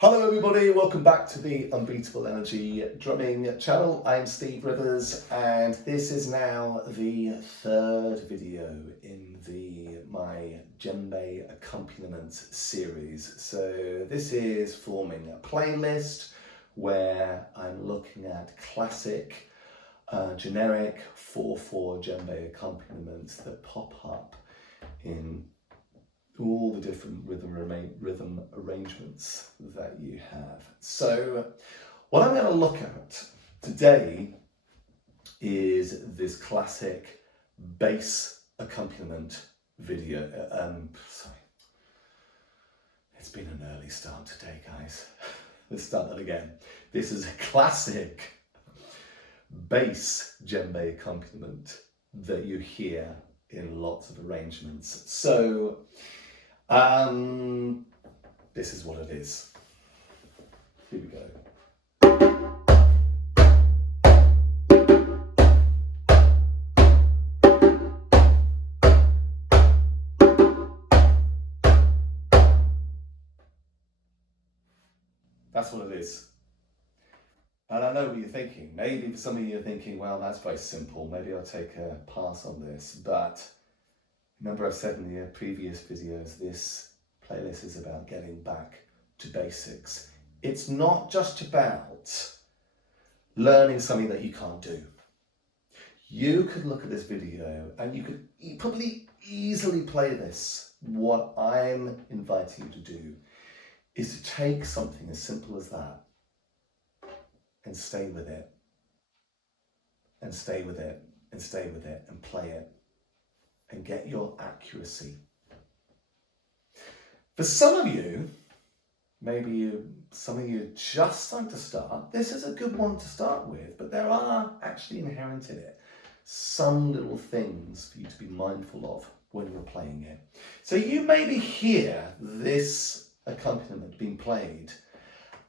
Hello everybody, welcome back to the Unbeatable Energy drumming channel. I'm Steve Rivers and this is now the third video in my djembe accompaniment series. So this is forming a playlist where I'm looking at classic, generic 4/4 djembe accompaniments that pop up in all the different rhythm arrangements that you have. So what I'm going to look at today is this classic bass accompaniment video. Sorry, it's been an early start today, guys. Let's start that again. This is a classic bass djembe accompaniment that you hear in lots of arrangements. So this is what it is. Here we go. That's what it is. And I know what you're thinking. Maybe for some of you are thinking, well, that's very simple. Maybe I'll take a pass on this. But remember, I've said in the previous videos, this playlist is about getting back to basics. It's not just about learning something that you can't do. You could look at this video and you could probably easily play this. What I'm inviting you to do is to take something as simple as that and stay with it, and stay with it, and stay with it, and play it, and get your accuracy. For some of you, maybe some of you just starting to start, this is a good one to start with, but there are actually inherent in it some little things for you to be mindful of when you're playing it. So you maybe hear this accompaniment being played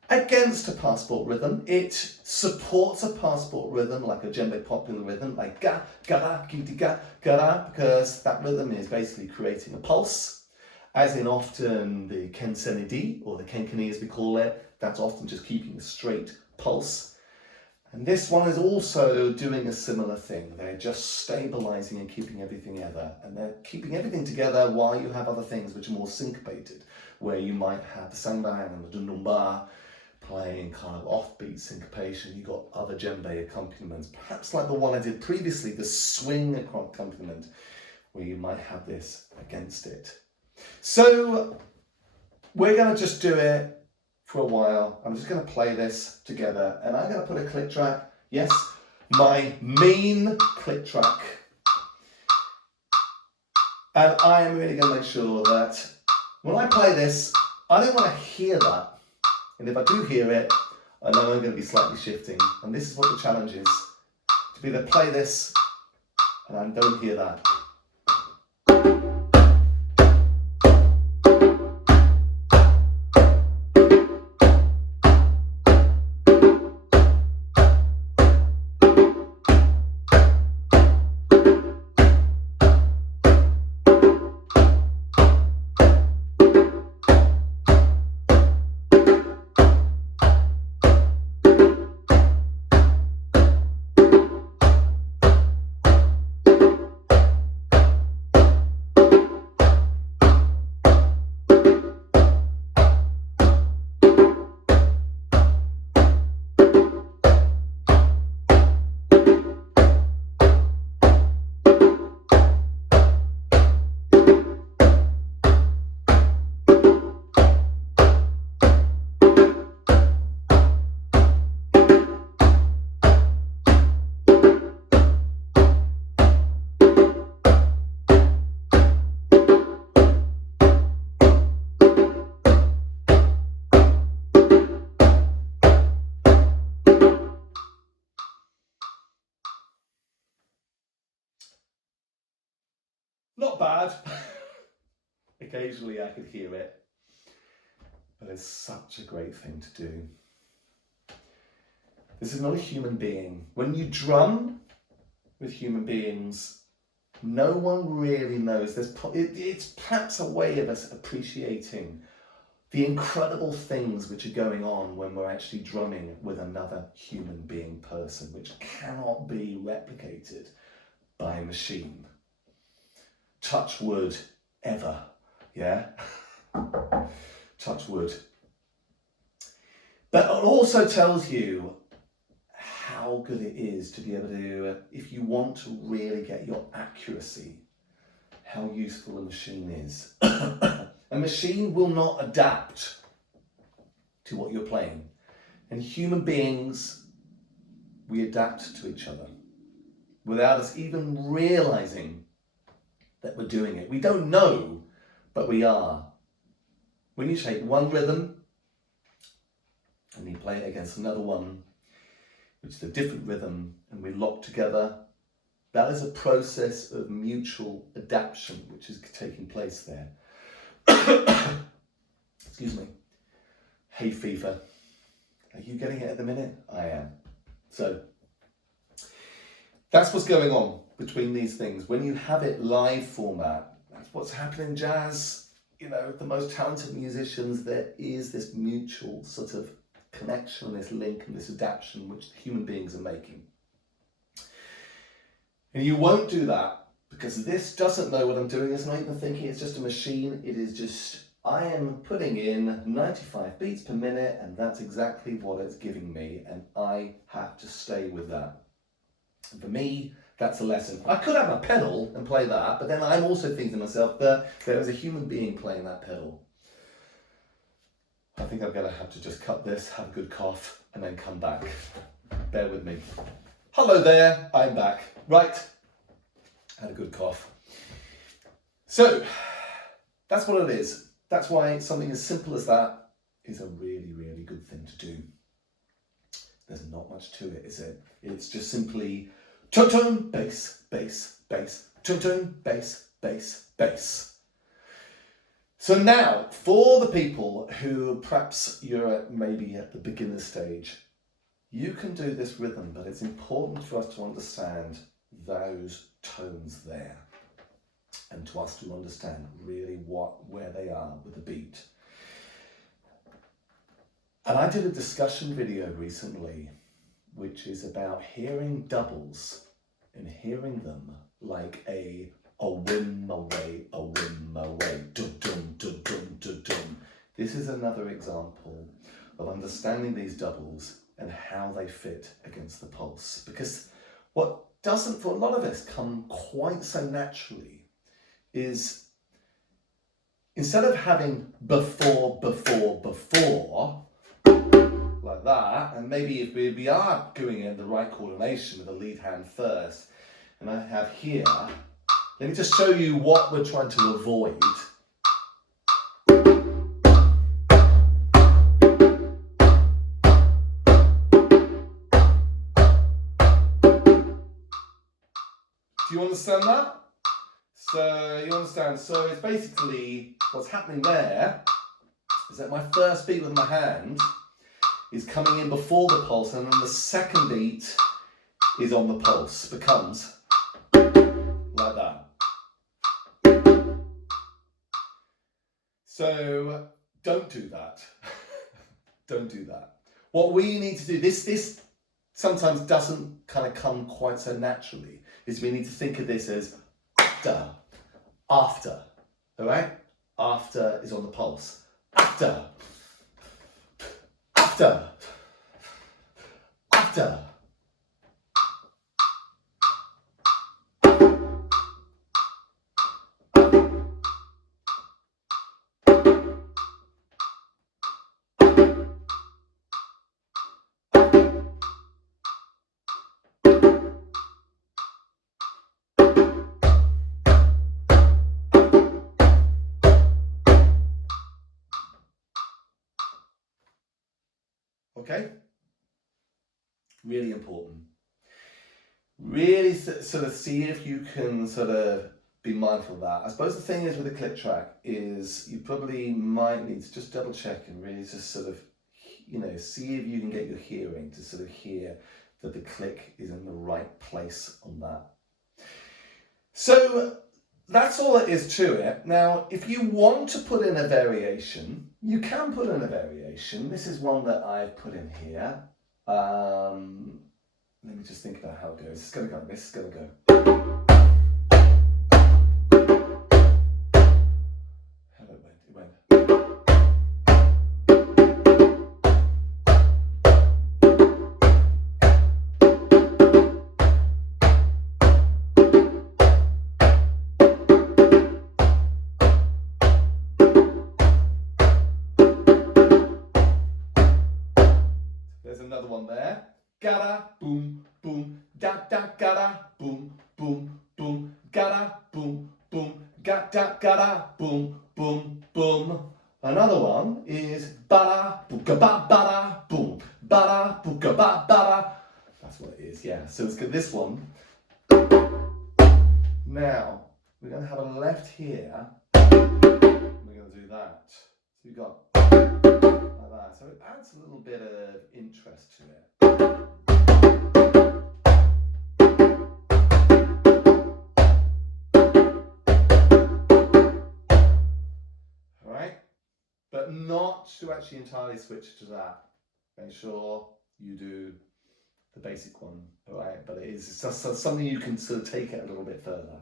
against a passport rhythm. It supports a passport rhythm like a djembe popular rhythm, like ga, gara, gidi, ga, gara, because that rhythm is basically creating a pulse, as in often the kensenidi, or the kenkani as we call it, that's often just keeping a straight pulse. And this one is also doing a similar thing. They're just stabilizing and keeping everything together, and they're keeping everything together while you have other things which are more syncopated, where you might have the sangbang and the dundumba playing kind of offbeat syncopation. You've got other djembe accompaniments, perhaps like the one I did previously, the swing accompaniment, where you might have this against it. So we're going to just do it for a while. I'm just going to play this together, and I'm going to put a click track. Yes, my main click track. And I am really going to make sure that when I play this, I don't want to hear that. And if I do hear it, I know I'm going to be slightly shifting. And this is what the challenge is, to be able to play this and I don't hear that. Not bad. Occasionally I could hear it, but it's such a great thing to do. This is not a human being. When you drum with human beings, no one really knows. It's perhaps a way of us appreciating the incredible things which are going on when we're actually drumming with another human being person, which cannot be replicated by a machine. Touch wood, ever, yeah? Touch wood. But it also tells you how good it is to be able to, if you want to really get your accuracy, how useful a machine is. A machine will not adapt to what you're playing. And human beings, we adapt to each other without us even realizing that we're doing it. We don't know, but we are. When you take one rhythm and you play it against another one, which is a different rhythm, and we lock together, that is a process of mutual adaptation which is taking place there. Excuse me. Hay fever. Are you getting it at the minute? I am. So that's what's going on between these things. When you have it live format, that's what's happening in jazz. You know, the most talented musicians, there is this mutual sort of connection, this link and this adaptation which human beings are making. And you won't do that because this doesn't know what I'm doing. It's not even thinking it's just a machine. It is just, I am putting in 95 beats per minute and that's exactly what it's giving me. And I have to stay with that. And for me, that's a lesson. I could have a pedal and play that, but then I'm also thinking to myself that there is a human being playing that pedal. I think I'm going to have to just cut this, have a good cough, and then come back. Bear with me. Hello there, I'm back. Right, had a good cough. So, that's what it is. That's why something as simple as that is a really, really good thing to do. There's not much to it, is it? It's just simply tone, bass, bass, bass, tone, bass, bass, bass. So now, for the people who perhaps you're maybe at the beginner stage, you can do this rhythm, but it's important for us to understand those tones there and to us to understand really where they are with the beat. And I did a discussion video recently, which is about hearing doubles and hearing them like a whim away, dum dum dum dum dum dum. This is another example of understanding these doubles and how they fit against the pulse. Because what doesn't, for a lot of us, come quite so naturally is instead of having before, like that, and maybe if we are doing it in the right coordination with the lead hand first, and I have here, let me just show you what we're trying to avoid. Do you understand that? So you understand, so it's basically what's happening there is that my first beat with my hand is coming in before the pulse, and then the second beat is on the pulse, becomes like that. So don't do that. Don't do that. What we need to do, this sometimes doesn't kind of come quite so naturally, is we need to think of this as after, all right? After is on the pulse. After. Okay? Really important. Really sort of see if you can sort of be mindful of that. I suppose the thing is with a click track is you probably might need to just double check and really just sort of, you know, see if you can get your hearing to sort of hear that the click is in the right place on that. So that's all it is to it. Now, if you want to put in a variation, you can put in a variation. This is one that I've put in here. Let me just think about how it goes. It's going to go like this. It's going to go. How it went? It went. There's another one there. Gada, boom, boom, da da gada, boom, boom, boom, gada, boom, boom, gada, gada, boom, boom, boom. Another one is bada, booga ba bada, boom, bada, booga ba bada. That's what it is, yeah. So let's get this one. Now, we're going to have a left here. We're going to do that. So you've got like that. So it adds a little bit of interest to it. Alright? But not to actually entirely switch to that. Make sure you do the basic one, alright? But it's just something you can sort of take it a little bit further.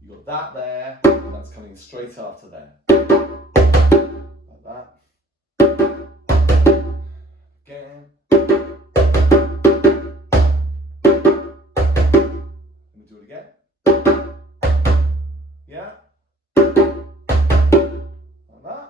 You got that there, and that's coming straight after there. Like that. Again. Let me do it again. Yeah. Like that.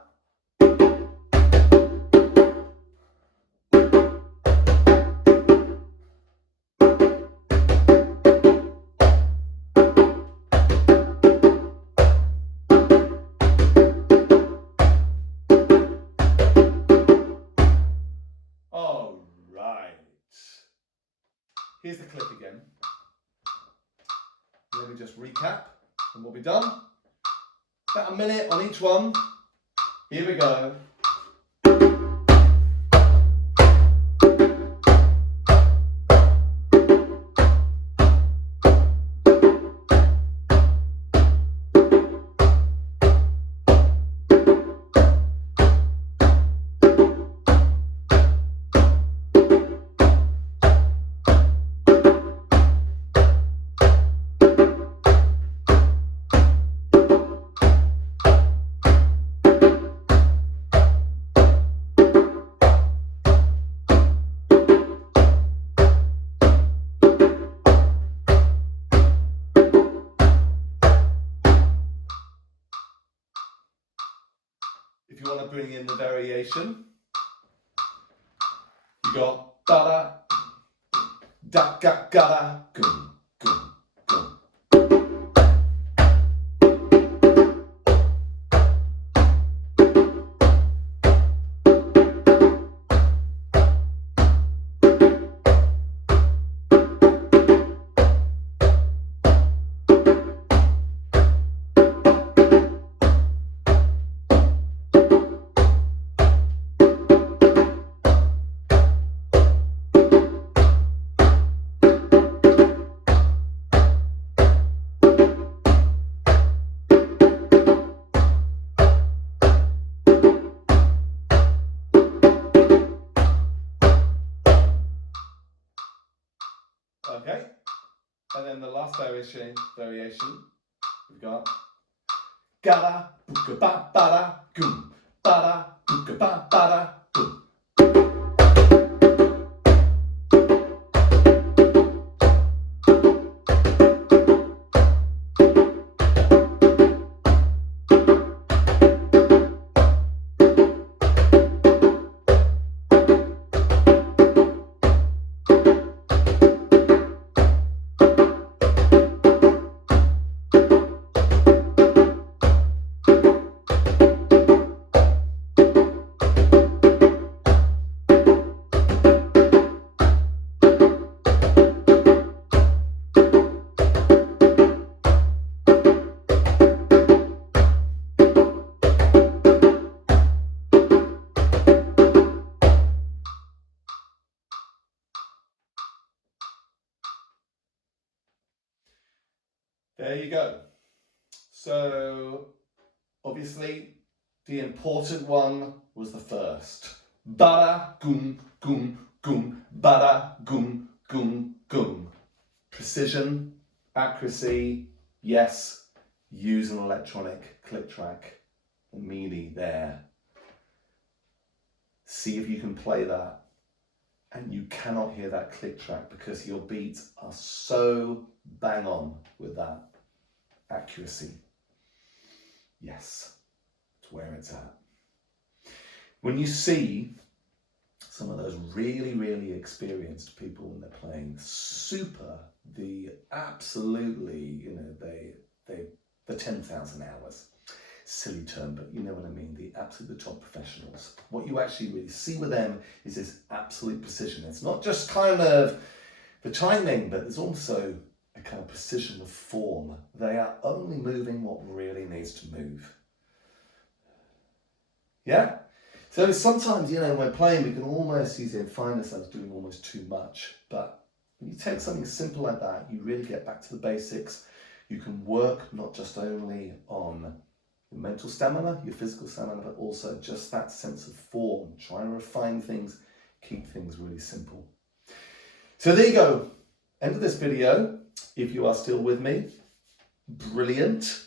Here's the click again. Let me just recap and we'll be done. About a minute on each one. Here we go. If you want to bring in the variation, you got da da ga ga da gum gum gum. Okay, and then the last variation we've got gada booga ba bada goom bada booga ba bada boom. There you go. So obviously the important one was the first. Bada gum gum gum, bada gum gum gum. Precision, accuracy, yes. Use an electronic click track and MIDI there. See if you can play that. And you cannot hear that click track because your beats are so bang on with that accuracy. Yes, it's where it's at. When you see some of those really, really experienced people when they're playing super, the absolutely, the 10,000 hours. Silly term, but you know what I mean, the absolute top professionals. What you actually really see with them is this absolute precision. It's not just kind of the timing, but there's also a kind of precision of form. They are only moving what really needs to move. Yeah? So sometimes, when we're playing, we can almost find ourselves doing almost too much. But when you take something simple like that, you really get back to the basics. You can work not just only on your mental stamina, your physical stamina, but also just that sense of form, trying to refine things, keep things really simple. So there you go. End of this video. If you are still with me, brilliant.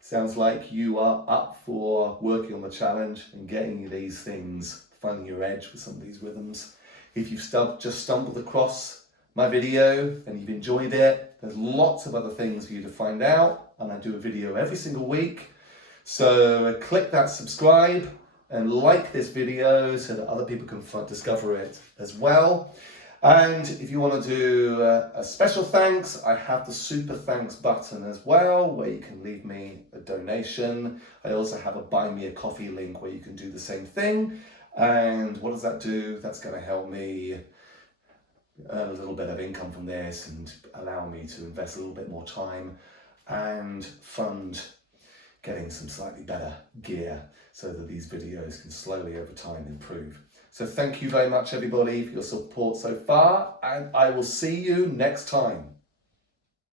Sounds like you are up for working on the challenge and getting these things, finding your edge with some of these rhythms. If you've just stumbled across my video and you've enjoyed it, there's lots of other things for you to find out, and I do a video every single week. So click that subscribe and like this video so that other people can discover it as well. And if you want to do a special thanks, I have the super thanks button as well, where you can leave me a donation. I also have a buy me a coffee link where you can do the same thing. And what does that do? That's going to help me earn a little bit of income from this and allow me to invest a little bit more time and fund getting some slightly better gear so that these videos can slowly over time improve. So thank you very much everybody for your support so far, and I will see you next time.